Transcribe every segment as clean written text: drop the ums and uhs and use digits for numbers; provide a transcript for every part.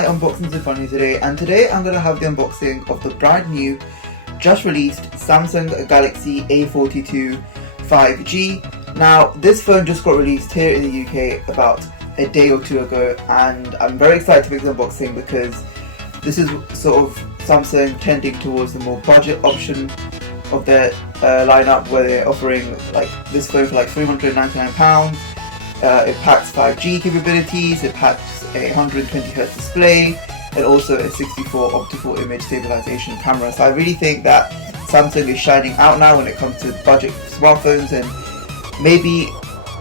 my unboxings and funny today, and today I'm going to have the unboxing of the brand new, just released Samsung Galaxy A42 5G. Now this phone just got released here in the UK about a day or two ago, and I'm very excited to make the unboxing because this is sort of Samsung tending towards the more budget option of their lineup, where they're offering like this phone for like £399. It packs 5G capabilities, it packs a 120Hz display, and also a 64 optical image stabilization camera. So I really think that Samsung is shining out now when it comes to budget smartphones, and maybe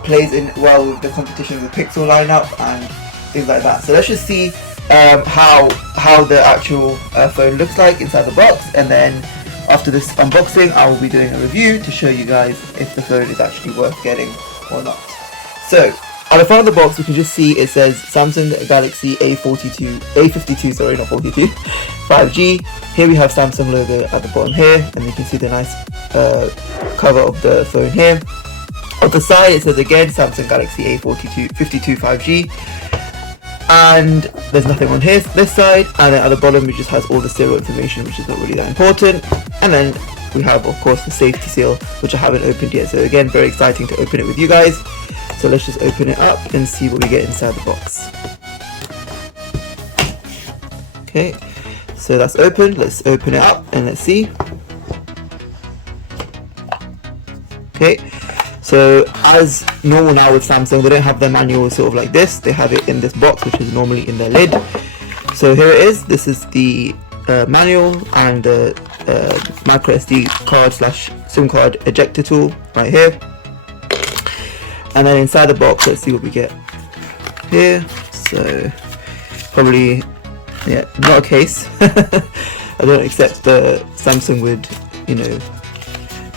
plays in well with the competition of the Pixel lineup and things like that. So let's just see how the actual phone looks like inside the box, and then after this unboxing I will be doing a review to show you guys if the phone is actually worth getting or not. So at the front of the box we can just see it says Samsung Galaxy A52, sorry, not 42, 5G. Here we have Samsung logo at the bottom here, and you can see the nice cover of the phone here. On the side it says again Samsung Galaxy A52 5G, and there's nothing on here this side, and then at the bottom it just has all the serial information, which is not really that important. And then we have of course the safety seal, which I haven't opened yet, so again very exciting to open it with you guys. So let's just open it up and see what we get inside the box. Okay, so that's open. Let's open it up and let's see. Okay, so as normal now with Samsung, they don't have their manual sort of like this. They have it in this box, which is normally in their lid. So here it is. This is the manual and the micro SD card / SIM card ejector tool right here. And then inside the box, let's see what we get here. So probably, yeah, not a case. I don't expect the Samsung would, you know,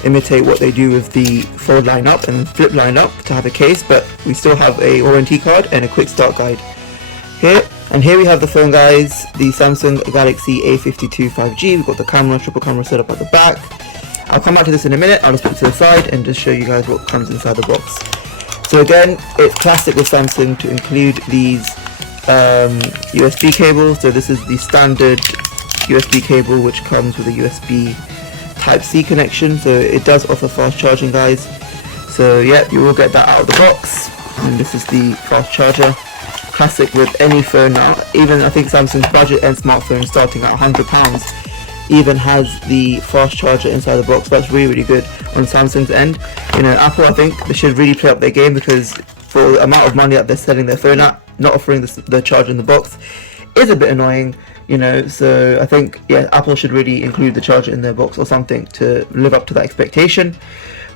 imitate what they do with the fold lineup and flip lineup to have a case, but we still have a warranty card and a quick start guide here. And here we have the phone, guys, the Samsung Galaxy A52 5G. We've got the camera, triple camera set up at the back. I'll come back to this in a minute. I'll just put it to the side and just show you guys what comes inside the box. So again, it's classic with Samsung to include these USB cables. So this is the standard USB cable, which comes with a USB Type-C connection. So it does offer fast charging, guys. So yeah, you will get that out of the box. And this is the fast charger. Classic with any phone now. Even I think Samsung's budget end smartphone starting at £100 even has the fast charger inside the box. That's really good on Samsung's end. You know, Apple, I think they should really play up their game, because for the amount of money that they're selling their phone at, not offering the charger in the box is a bit annoying, you know. So I think, yeah, Apple should really include the charger in their box or something to live up to that expectation.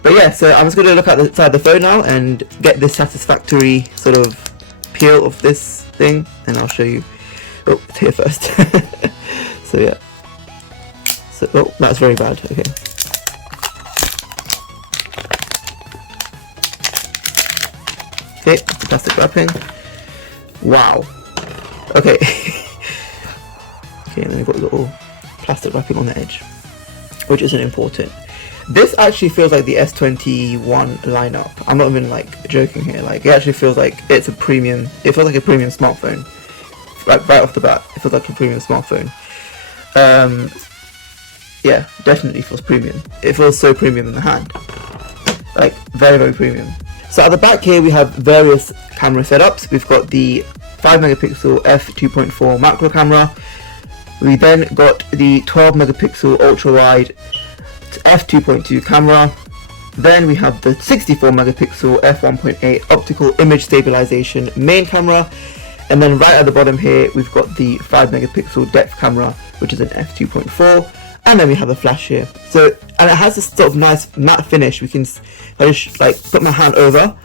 But yeah, so I'm just going to look at the side of the phone now and get this satisfactory sort of peel of this thing, and I'll show you. Oh, it's here first. So yeah. So, oh, that's very bad. Okay. Okay, the plastic wrapping. Wow. Okay. Okay, and then we've got a little plastic wrapping on the edge, which isn't important. This actually feels like the S21 lineup. I'm not even like joking here. Like, it actually feels like it's a premium. It feels like a premium smartphone. Like right off the bat, it feels like a premium smartphone. Yeah, definitely feels premium. It feels so premium in the hand. Like, very premium. So at the back here we have various camera setups. We've got the 5 megapixel f2.4 macro camera. We then got the 12 megapixel ultra wide f2.2 camera. Then we have the 64 megapixel f1.8 optical image stabilization main camera. And then right at the bottom here we've got the 5 megapixel depth camera, which is an f2.4. And then we have a flash here. So, and it has this sort of nice matte finish. We can, I just like put my hand over,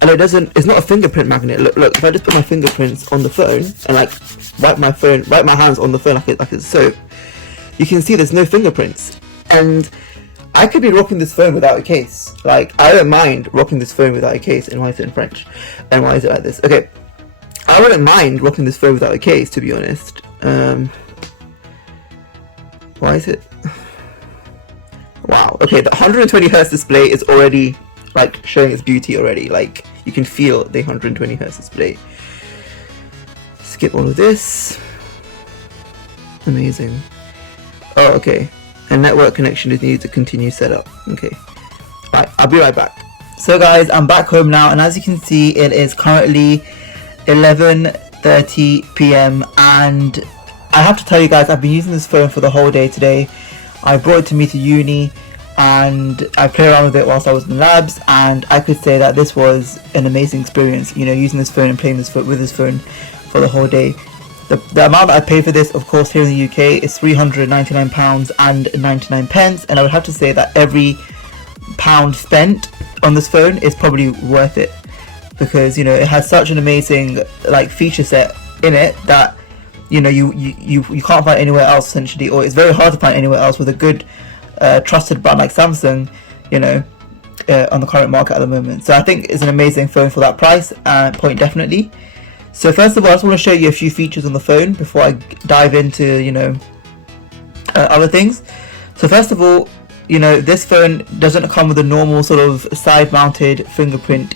and it doesn't, it's not a fingerprint magnet. Look, if I just put my fingerprints on the phone and like wipe my hands on the phone like it's soap, you can see there's no fingerprints. And I could be rocking this phone without a case. Like, I don't mind rocking this phone without a case. And why is it in French? And why is it like this? Okay, I wouldn't mind rocking this phone without a case, to be honest. Why is it? Wow. Okay, the 120Hz display is already like showing its beauty already. Like, you can feel the 120Hz display. Skip all of this. Amazing. Oh, okay. A network connection is needed to continue setup. Okay. Right, I'll be right back. So guys, I'm back home now, and as you can see, it is currently 11:30 p.m. and I have to tell you guys, I've been using this phone for the whole day today. I brought it to me to uni, and I played around with it whilst I was in labs, and I could say that this was an amazing experience, you know, using this phone and playing with this phone for the whole day. The amount that I paid for this, of course, here in the UK is £399 and 99 pence, and I would have to say that every pound spent on this phone is probably worth it, because, you know, it has such an amazing like feature set in it that, you know, you can't find anywhere else essentially, or it's very hard to find anywhere else with a good trusted brand like Samsung, you know, on the current market at the moment. So I think it's an amazing phone for that price point, definitely. So first of all, I just want to show you a few features on the phone before I dive into, you know, other things. So first of all, you know, this phone doesn't come with a normal sort of side mounted fingerprint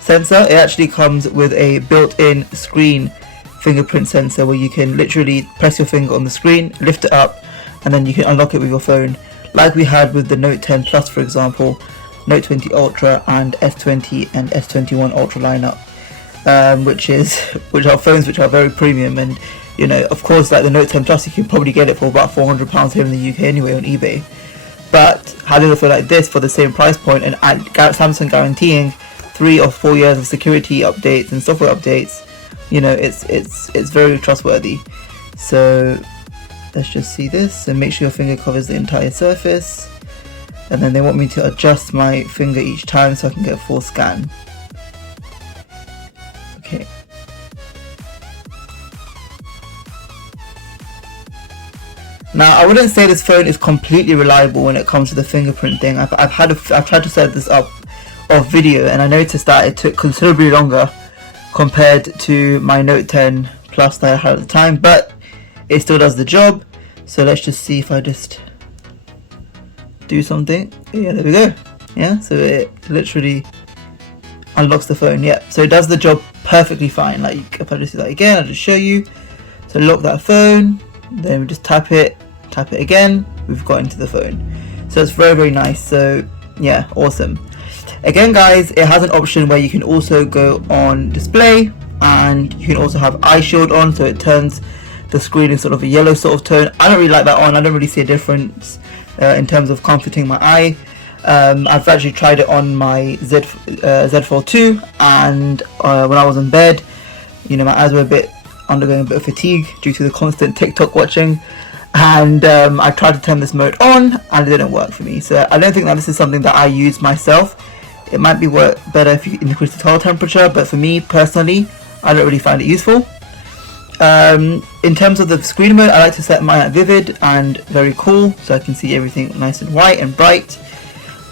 sensor. It actually comes with a built-in screen fingerprint sensor where you can literally press your finger on the screen, lift it up, and then you can unlock it with your phone, like we had with the Note 10 Plus, for example, Note 20 Ultra, and S20 and S21 Ultra lineup, which are phones which are very premium. And, you know, of course, like the Note 10 Plus, you can probably get it for about £400 here in the UK anyway on eBay. But having a phone like this for the same price point, and Samsung guaranteeing 3 or 4 years of security updates and software updates, you know, it's very trustworthy. So let's just see this, and make sure your finger covers the entire surface, and then they want me to adjust my finger each time so I can get a full scan. Okay. Now, I wouldn't say this phone is completely reliable when it comes to the fingerprint thing. I've tried to set this up off video, and I noticed that it took considerably longer compared to my Note 10 Plus that I had at the time, but it still does the job. So let's just see if I just do something. Yeah, there we go. Yeah, so it literally unlocks the phone. Yeah, so it does the job perfectly fine. Like, if I just do that again, I'll just show you. So lock that phone, then we just tap it again, we've got into the phone. So it's very, very nice. So yeah, awesome. Again guys, it has an option where you can also go on display, and you can also have eye shield on, so it turns the screen in sort of a yellow sort of tone. I don't really like that on. I don't really see a difference in terms of comforting my eye. I've actually tried it on my Z Fold 2, and when I was in bed, you know, my eyes were undergoing a bit of fatigue due to the constant TikTok watching, and I tried to turn this mode on and it didn't work for me. So I don't think that this is something that I use myself. It might be better if you increase the tile temperature, but for me personally, I don't really find it useful. In terms of the screen mode, I like to set mine at vivid and very cool, so I can see everything nice and white and bright,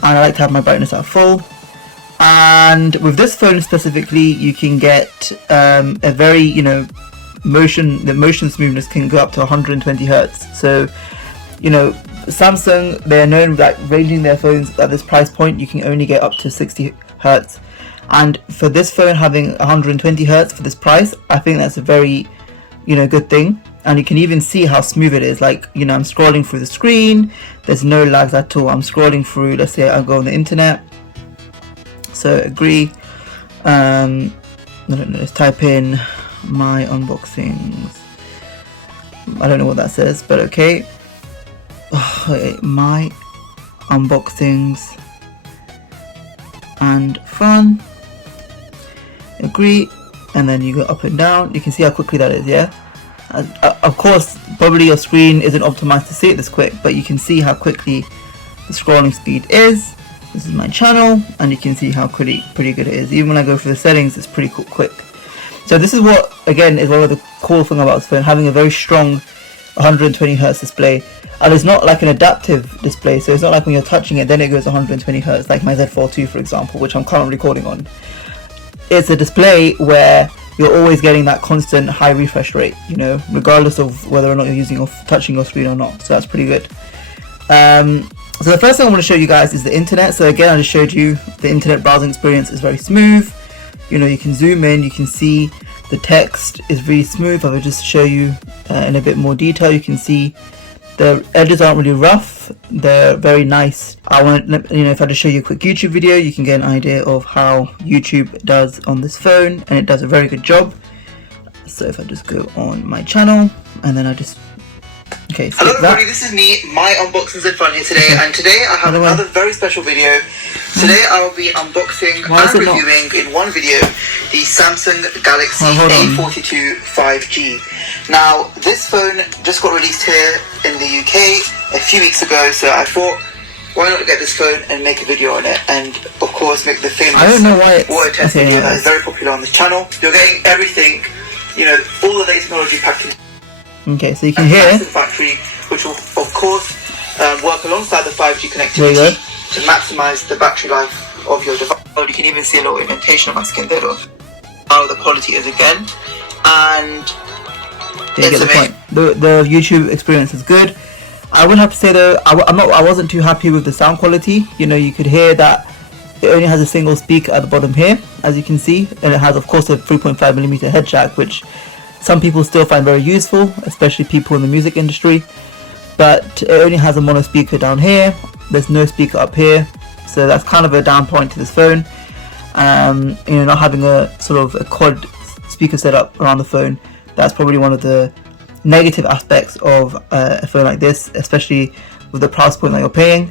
and I like to have my brightness at full. And with this phone specifically, you can get a very, you know, the motion smoothness can go up to 120 Hertz. So, you know, Samsung, they're known that ranging their phones at this price point, you can only get up to 60 Hertz. And for this phone having 120 Hertz for this price, I think that's a very, you know, good thing. And you can even see how smooth it is. Like, you know, I'm scrolling through the screen, there's no lags at all. I'm scrolling through, let's say I go on the internet, so agree, I don't know, let's type in my unboxings. I don't know what that says, but okay. My unboxings and fun, agree, and then you go up and down. You can see how quickly that is. Yeah, of course, probably your screen isn't optimized to see it this quick, but you can see how quickly the scrolling speed is. This is my channel, and you can see how pretty good it is. Even when I go through the settings, it's pretty quick. So this is what, again, is one of the cool thing about this phone, having a very strong 120 Hz display. And it's not like an adaptive display, so it's not like when you're touching it then it goes 120 Hz, like my Z42 for example, which I'm currently recording on. It's a display where you're always getting that constant high refresh rate, you know, regardless of whether or not you're using or touching your screen or not. So that's pretty good. So the first thing I want to show you guys is the internet. So again, I just showed you the internet browsing experience is very smooth. You know, you can zoom in, you can see The text is really smooth. I will just show you in a bit more detail. You can see the edges aren't really rough. They're very nice. I want to, if I just show you a quick YouTube video, you can get an idea of how YouTube does on this phone, and it does a very good job. So if I just go on my channel, and then I just hello everybody, this is me, my unboxing Z Fun here today, and today I have another very special video. Today I will be unboxing and reviewing in one video the Samsung Galaxy A42 5G. Now this phone just got released here in the UK a few weeks ago, so I thought, why not get this phone and make a video on it, and of course make the famous water test video that is very popular on this channel. You're getting everything, all of the technology packed in. Okay, so you can hear the battery, which will of course work alongside the 5G connectivity to maximize the battery life of your device. You can even see a little indentation on my skin there of how the quality is again, and you get the point. The YouTube experience is good. I would have to say though, I wasn't too happy with the sound quality. You could hear that it only has a single speaker at the bottom here, as you can see, and it has of course a 3.5mm head jack, which some people still find very useful, especially people in the music industry. But it only has a mono speaker down here. There's no speaker up here, so that's kind of a down point to this phone. Not having a sort of a quad speaker setup around the phone, that's probably one of the negative aspects of a phone like this, especially with the price point that you're paying.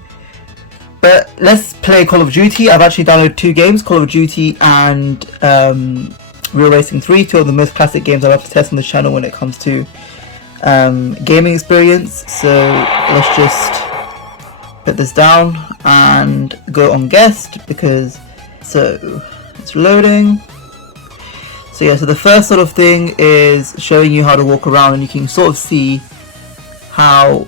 But let's play Call of Duty. I've actually downloaded 2 games, Call of Duty and Real Racing 3, 2 of the most classic games I love to test on this channel when it comes to gaming experience. So let's just put this down and go on guest, because it's loading. So yeah, so the first sort of thing is showing you how to walk around, and you can sort of see how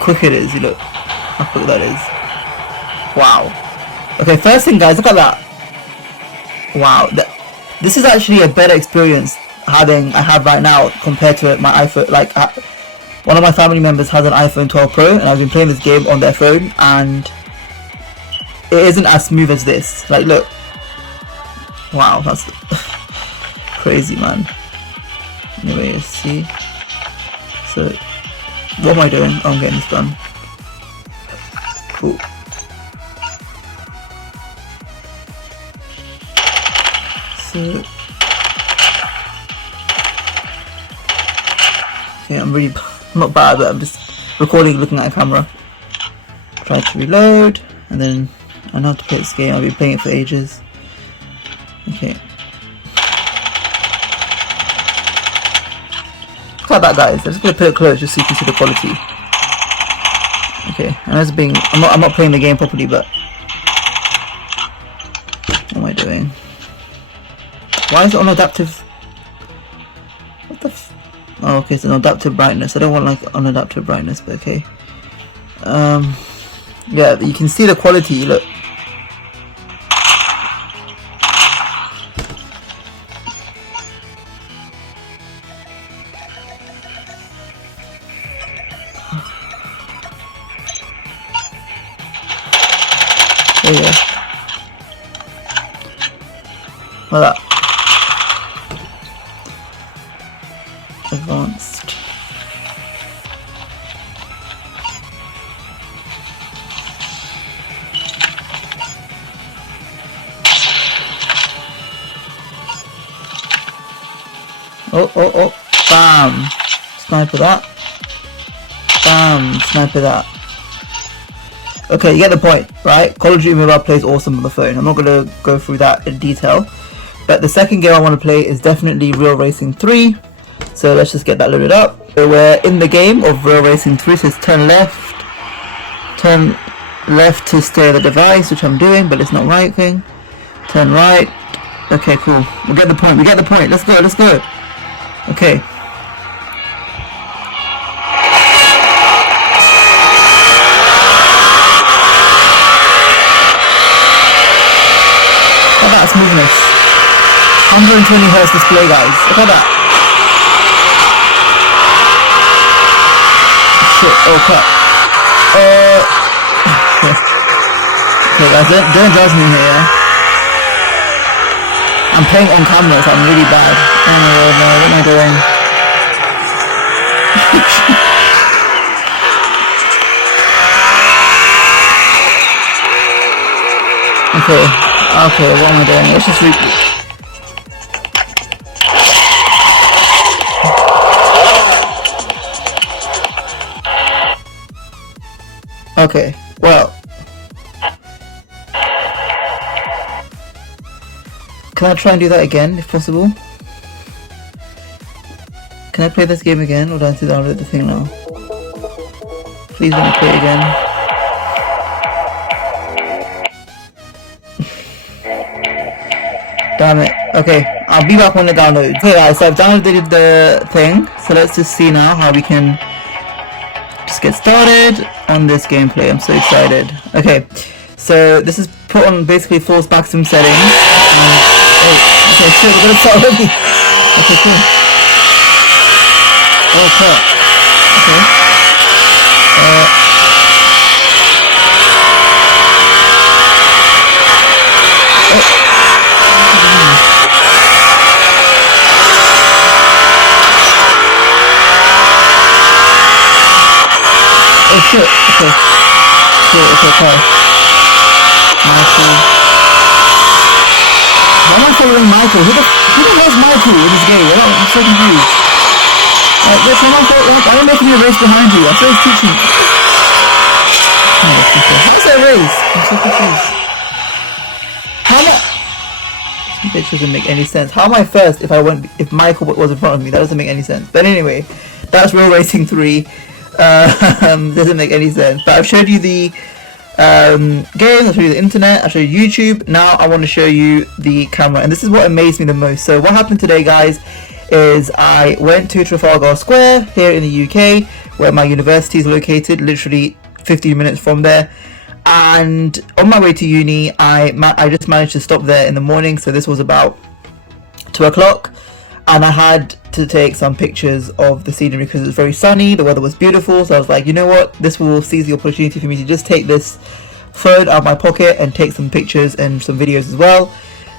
quick it is. Look how quick that is. Wow. Okay, first thing guys, look at that. Wow, this is actually a better experience I have right now compared to my iPhone. Like one of my family members has an iPhone 12 Pro, and I've been playing this game on their phone, and it isn't as smooth as this. Like look, wow, that's crazy, man. Anyway, let's see. So what am I doing? Oh, I'm getting this done. Cool. So okay, I'm not bad, but I'm just recording, looking at a camera. Try to reload, and then I know how to play this game. I've been playing it for ages. Okay. Look at that, guys. I'm just gonna put it close just so you can see the quality. Okay, I'm not playing the game properly, but what am I doing? Why is it on adaptive? What the oh, okay, it's an adaptive brightness. I don't want like unadaptive brightness, but okay. Yeah, but you can see the quality, look. There you go. Like that. Advanced. Oh, bam, sniper that, bam, sniper that. Okay, you get the point, right? Call of Duty Mobile plays awesome on the phone. I'm not going to go through that in detail, but the second game I want to play is definitely Real Racing 3. So let's just get that loaded up. So we're in the game of Real Racing 3, so it's turn left to steer the device, which I'm doing, but it's not right thing. Turn right. Okay, cool. We get the point. Let's go. Okay. Look at that smoothness. 120 Hz display, guys. Look at that. Shit. Oh crap. Okay guys, don't judge me here. I'm playing on camera, so I'm really bad. Oh my god, no, what am I doing? Okay, what am I doing? Let's just okay, well. Can I try and do that again, if possible? Can I play this game again, or do I have to download the thing now? Please let me play it again. Damn it. Okay, I'll be back when it downloads. Okay guys, so I've downloaded the thing, so let's just see now how we can just get started on this gameplay. I'm so excited. Okay, so this is put on basically Thor's maximum settings. Okay, shit, we're gonna start already. Okay, cool. Oh, crap. Okay. Oh shit, okay. Cool, okay. Michael. Why am I following Michael? Who the hell's Michael in this game? I'm so confused. Wait, why am I making a race behind you? I thought it's teaching. How's that race? I'm so confused. How am I... This doesn't make any sense. How am I first if Michael was in front of me? That doesn't make any sense. But anyway, that's Real Racing 3. Doesn't make any sense. But I've showed you the games, I'll show you the internet, I'll show you YouTube. Now I want to show you the camera, and this is what amazed me the most. So what happened today, guys, is I went to Trafalgar Square here in the UK, where my university is located, literally 15 minutes from there. And on my way to uni, I just managed to stop there in the morning. So this was about 2 o'clock, and I had to take some pictures of the scenery because it was very sunny, the weather was beautiful. So I was like, you know what, this will seize the opportunity for me to just take this phone out of my pocket and take some pictures and some videos as well.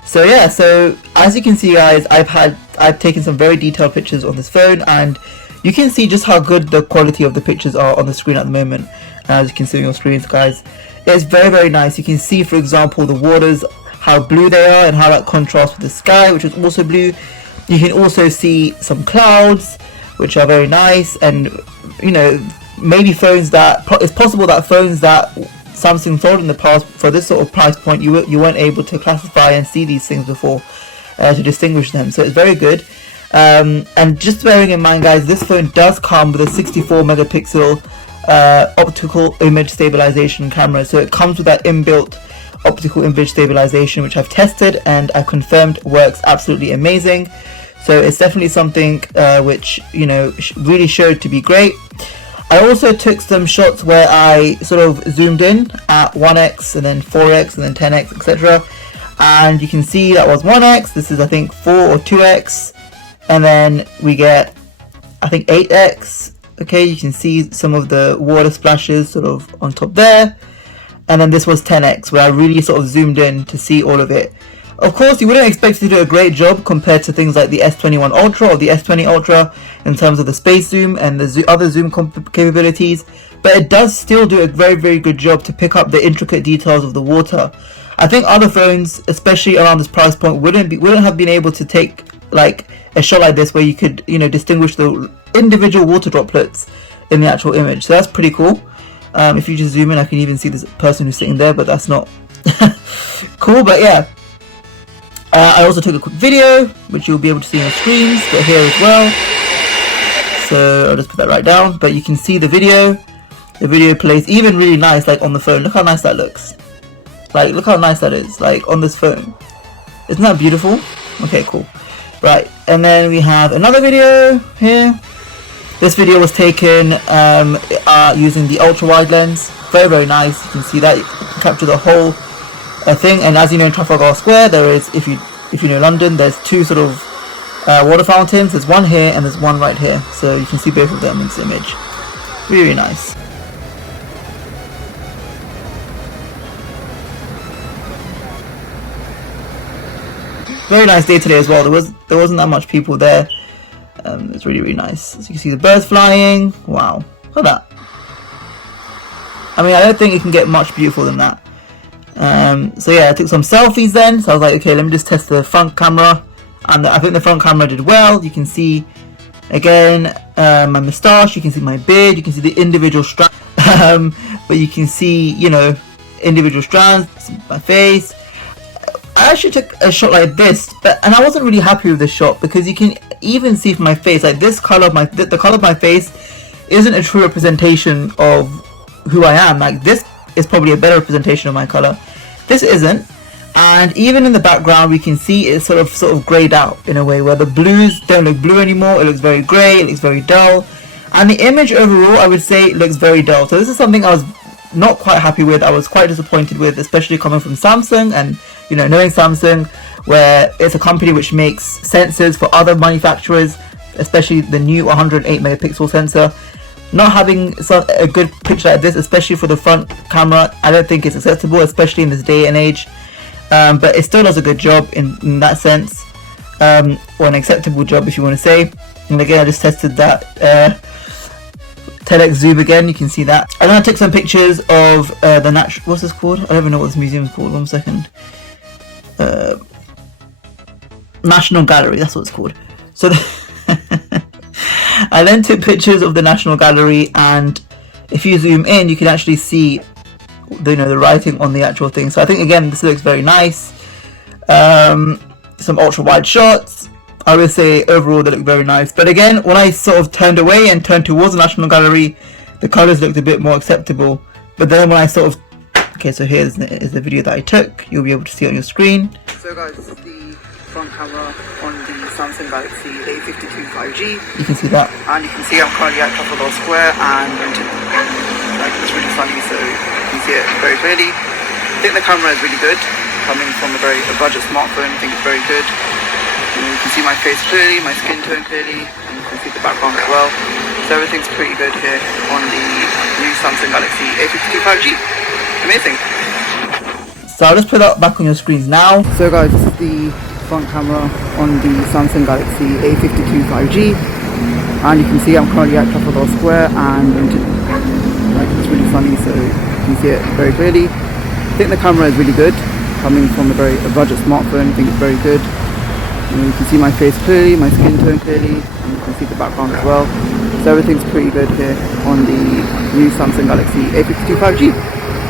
So yeah, so as you can see, guys, I've taken some very detailed pictures on this phone, and you can see just how good the quality of the pictures are on the screen at the moment. As you can see on your screens, guys, it's very, very nice. You can see, for example, the waters, how blue they are and how that contrasts with the sky, which is also blue. You can also see some clouds, which are very nice. And you know, maybe phones that it's possible that phones that Samsung sold in the past for this sort of price point, you weren't able to classify and see these things before to distinguish them. So it's very good. And just bearing in mind, guys, this phone does come with a 64 megapixel optical image stabilization camera. So it comes with that inbuilt optical image stabilization, which I've tested and I confirmed works absolutely amazing. So it's definitely something which, you know, really showed to be great. I also took some shots where I sort of zoomed in at 1x and then 4x and then 10x, etc. And you can see that was 1x, this is I think 4 or 2x, and then we get I think 8x. Okay, you can see some of the water splashes sort of on top there. And then this was 10x, where I really sort of zoomed in to see all of it. Of course, you wouldn't expect it to do a great job compared to things like the S21 Ultra or the S20 Ultra in terms of the space zoom and the other zoom capabilities, but it does still do a very, very good job to pick up the intricate details of the water. I think other phones, especially around this price point, wouldn't have been able to take like a shot like this where you could, you know, distinguish the individual water droplets in the actual image. So that's pretty cool. If you just zoom in, I can even see this person who's sitting there, but that's not cool. But yeah, I also took a quick video, which you'll be able to see on the screens, but here as well. So I'll just put that right down. But you can see the video. The video plays even really nice, like on the phone. Look how nice that looks. Like, look how nice that is, like on this phone. Isn't that beautiful? Okay, cool. Right, and then we have another video here. This video was taken using the ultra wide lens. Very, very nice. You can see that you can capture the whole thing. And as you know, in Trafalgar Square, there is, if you know London, there's two sort of water fountains. There's one here and there's one right here. So you can see both of them in this image. Really, really nice. very nice day today as well. There wasn't that much people there. It's really, really nice. As you can see the birds flying. Wow, look at that. I mean, I don't think it can get much beautiful than that. So yeah, I took some selfies then. So I was like, okay, let me just test the front camera, and I think the front camera did well. You can see again my moustache, you can see my beard, you can see the individual strands, but you can see, you know, individual strands, my face. I actually took a shot like this, and I wasn't really happy with this shot because you can even see from my face, like this color of the color of my face isn't a true representation of who I am. Like this is probably a better representation of my color. This isn't, and even in the background we can see it's sort of grayed out in a way where the blues don't look blue anymore. It looks very gray, it looks very dull, and the image overall I would say looks very dull. So this is something I was not quite happy with. I was quite disappointed with, especially coming from Samsung, and you know, knowing Samsung, where it's a company which makes sensors for other manufacturers, especially the new 108 megapixel sensor. Not having a good picture like this, especially for the front camera, I don't think it's acceptable, especially in this day and age. But it still does a good job in that sense, or an acceptable job if you want to say. And again, I just tested that 10x zoom again, you can see that. And then I took some pictures of the natural, what's this called? I don't even know what this museum is called, 1 second. National Gallery, that's what it's called. So I then took pictures of the National Gallery, and if you zoom in you can actually see the writing on the actual thing. So I think again this looks very nice. Some ultra wide shots. I would say overall they look very nice, but again when I sort of turned away and turned towards the National Gallery, the colours looked a bit more acceptable. But then when I sort of, okay, so here's the video that I took, you'll be able to see it on your screen. So guys, this is the front camera on the Samsung Galaxy A52 5G. You can see that, and you can see I'm currently at Trafalgar Square, and like, it's really sunny, so you can see it very clearly. I think the camera is really good, coming from a budget smartphone. I think it's very good. You can see my face clearly, my skin tone clearly, and you can see the background as well. So everything's pretty good here on the new Samsung Galaxy A52 5G. Amazing. So I'll just put that back on your screens now. So guys, this is the front camera on the Samsung Galaxy A52 5G, and you can see I'm currently at Trafalgar Square, and like, it's really sunny, so you can see it very clearly. I think the camera is really good, coming from a budget smartphone. I think it's very good. You can see my face clearly, my skin tone clearly, and you can see the background as well. So everything's pretty good here on the new Samsung Galaxy A52 5G.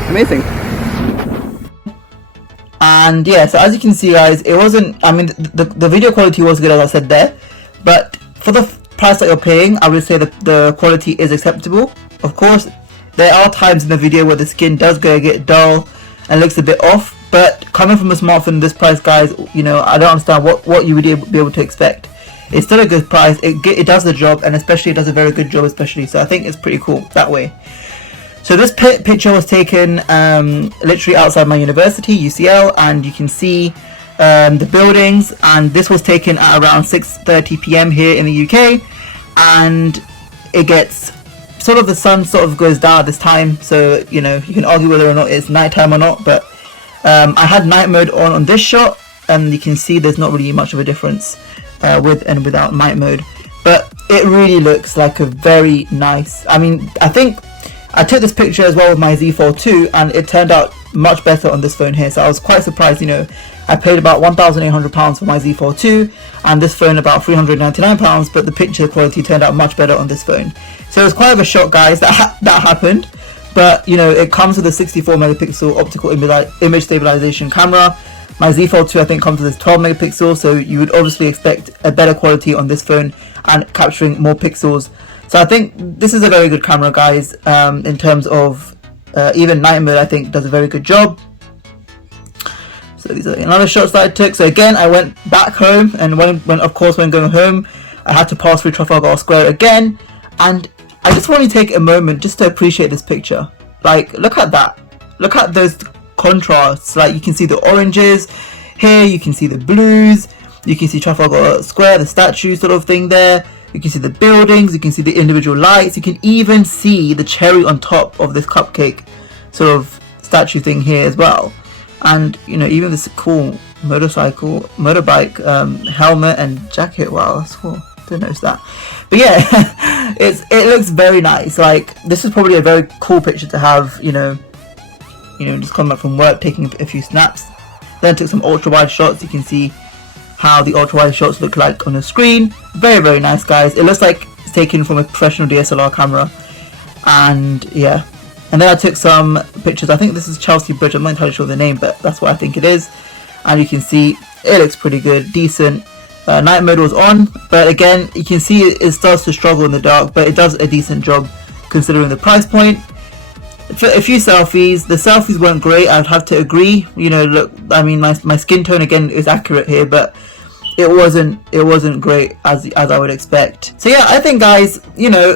Amazing. And yeah, so as you can see guys, it wasn't, I mean the video quality was good as I said there, but for the price that you're paying, I would say that the quality is acceptable. Of course, there are times in the video where the skin does get dull and looks a bit off, but coming from a smartphone this price guys, you know, I don't understand what you would be able to expect. It's still a good price, it does the job, and especially it does a very good job especially, so I think it's pretty cool that way. So this picture was taken literally outside my university, UCL, and you can see the buildings, and this was taken at around 6:30 PM here in the UK, and it gets sort of, the sun sort of goes down at this time, so you know, you can argue whether or not it's nighttime or not, but I had night mode on this shot, and you can see there's not really much of a difference with and without night mode, but it really looks like a very nice, I mean, I think I took this picture as well with my Z Fold 2, and it turned out much better on this phone here, so I was quite surprised. You know, I paid about £1,800 for my Z Fold 2, and this phone about £399, but the picture quality turned out much better on this phone. So it was quite of a shock guys that happened, but you know, it comes with a 64 megapixel optical image stabilization camera. My Z Fold 2 I think comes with this 12 megapixel, so you would obviously expect a better quality on this phone and capturing more pixels. So I think this is a very good camera guys, in terms of even night mode I think does a very good job. So these are another shots that I took. So again, I went back home, and when going home I had to pass through Trafalgar Square again, and I just want to take a moment just to appreciate this picture. Like, look at that, look at those contrasts. Like, you can see the oranges here, you can see the blues, you can see Trafalgar Square, the statue sort of thing there. You can see the buildings, you can see the individual lights, you can even see the cherry on top of this cupcake sort of statue thing here as well. And you know, even this cool motorbike, helmet and jacket. Wow, that's cool. Didn't notice that. But yeah, it looks very nice. Like, this is probably a very cool picture to have, you know, just coming back from work, taking a few snaps. Then took some ultra wide shots. You can see how the ultra wide shots look like on the screen. Very, very nice, guys. It looks like it's taken from a professional DSLR camera. And yeah, and then I took some pictures. I think this is Chelsea Bridge. I'm not entirely sure of the name, but that's what I think it is. And you can see it looks pretty good, decent. Night mode was on, but again, you can see it starts to struggle in the dark, but it does a decent job considering the price point. For a few selfies, the selfies weren't great, I'd have to agree. You know, look, I mean, my skin tone again is accurate here, but it wasn't great as I would expect. So yeah, I think, guys, you know,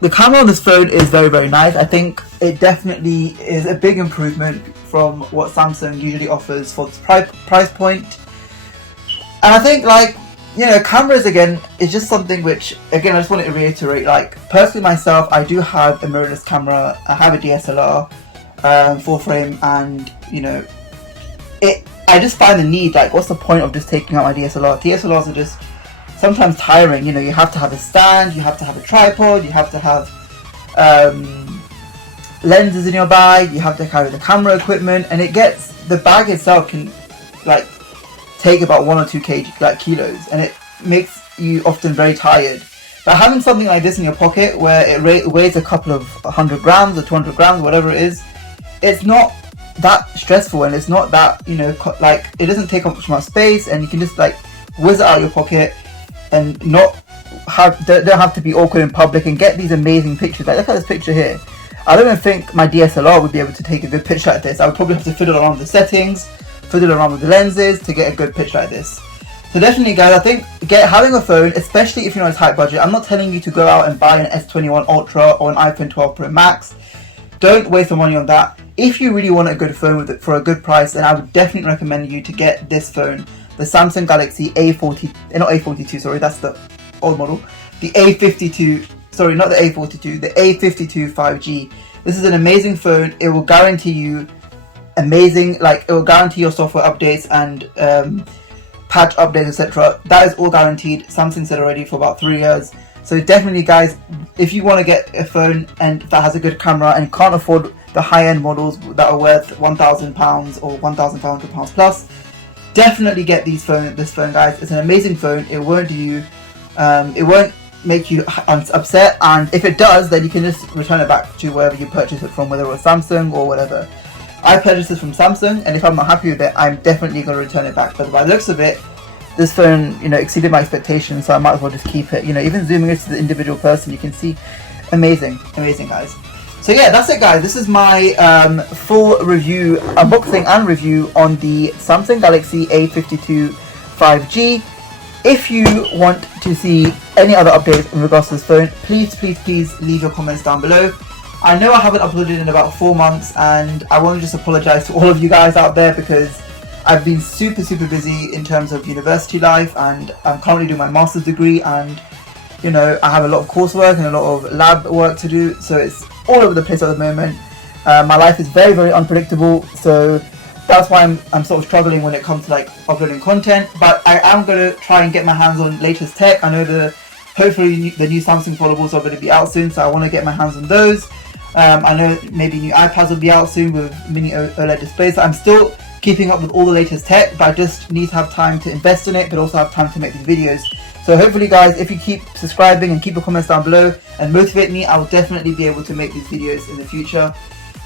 the camera on this phone is very, very nice. I think it definitely is a big improvement from what Samsung usually offers for this price point. And I think, like, you know, cameras again is just something which, again, I just want to reiterate, like, personally myself, I do have a mirrorless camera. I have a DSLR, full frame, and, you know, I just find the need, like, what's the point of just taking out my DSLR? DSLRs are just sometimes tiring. You know, you have to have a stand, you have to have a tripod, you have to have lenses in your bag, you have to carry the camera equipment, and the bag itself can, like, take about 1 or 2 kilos, and it makes you often very tired. But having something like this in your pocket where it weighs a couple of 100 grams or 200 grams, whatever it is, it's not that stressful, and it's not that, you know, like, it doesn't take up much space, and you can just, like, whiz it out of your pocket and don't have to be awkward in public and get these amazing pictures. Like, look at this picture here. I don't even think my DSLR would be able to take a good picture like this. I would probably have to fiddle around with the settings, fiddle around with the lenses to get a good picture like this. So definitely, guys, I think having a phone, especially if you're on a tight budget, I'm not telling you to go out and buy an S21 Ultra or an iPhone 12 Pro Max. Don't waste your money on that. If you really want a good phone with it for a good price, then I would definitely recommend you to get this phone, the Samsung Galaxy A42, sorry, that's the old model. The A52, sorry, not the A42, the A52 5G. This is an amazing phone. It will guarantee you amazing, like, it will guarantee your software updates and patch updates, etc. That is all guaranteed. Samsung said already for about 3 years. So definitely, guys, if you want to get a phone and that has a good camera and can't afford the high-end models that are worth £1,000 or £1,500 plus, definitely get this phone, guys. It's an amazing phone. It won't do you, it won't make you upset, and if it does, then you can just return it back to wherever you purchased it from, whether it was Samsung or whatever. I purchased this from Samsung, and if I'm not happy with it, I'm definitely going to return it back. But by the looks of it, this phone, you know, exceeded my expectations, so I might as well just keep it. You know, even zooming into the individual person, you can see, amazing, guys. So yeah, that's it, guys. This is my full review, unboxing and review on the Samsung Galaxy A52 5G. If you want to see any other updates in regards to this phone, please leave your comments down below. I know I haven't uploaded in about 4 months, and I want to just apologize to all of you guys out there because I've been super busy in terms of university life, and I'm currently doing my master's degree, and, you know, I have a lot of coursework and a lot of lab work to do, so it's all over the place at the moment. My life is very unpredictable, so that's why I'm sort of struggling when it comes to, like, uploading content. But I am going to try and get my hands on latest tech. I know hopefully the new Samsung foldables are going to be out soon, so I want to get my hands on those. I know maybe new iPads will be out soon with mini OLED displays. So I'm still keeping up with all the latest tech, but I just need to have time to invest in it, but also have time to make these videos. So hopefully, guys, if you keep subscribing and keep your comments down below and motivate me, I will definitely be able to make these videos in the future.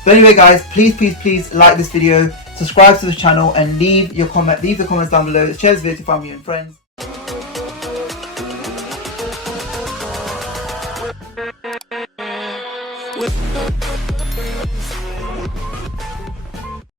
But anyway, guys, please like this video, subscribe to this channel, and leave your comments down below. Share this video to family and friends. With